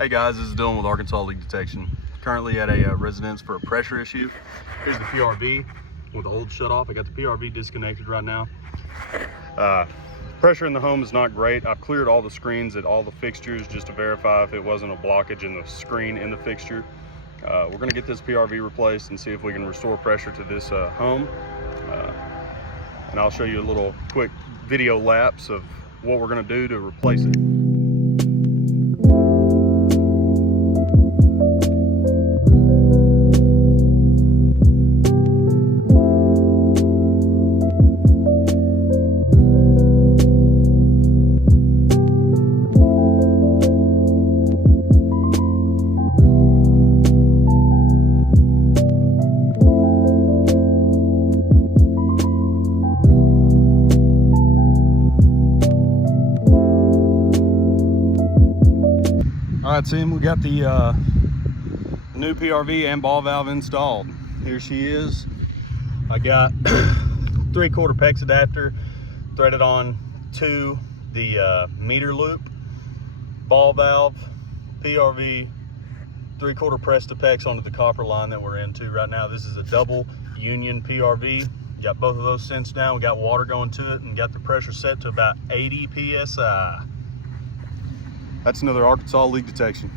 Hey guys, this is Dylan with Arkansas Leak Detection. Currently at a residence for a pressure issue. Here's the PRV with the old shut off. I got the PRV disconnected right now. Pressure in the home is not great. I've cleared all the screens at all the fixtures just to verify if it wasn't a blockage in the screen in the fixture. We're gonna get this PRV replaced and see if we can restore pressure to this home. And I'll show you a little quick video lapse of what we're gonna do to replace it. All right, Tim, we got the new PRV and ball valve installed. Here she is. I got 3/4 PEX adapter threaded on to the meter loop, ball valve, PRV, 3/4 pressed to PEX onto the copper line that we're into right now. This is a double union PRV. Got both of those sensed down. We got water going to it and got the pressure set to about 80 PSI. That's another Arkansas Leak Detection.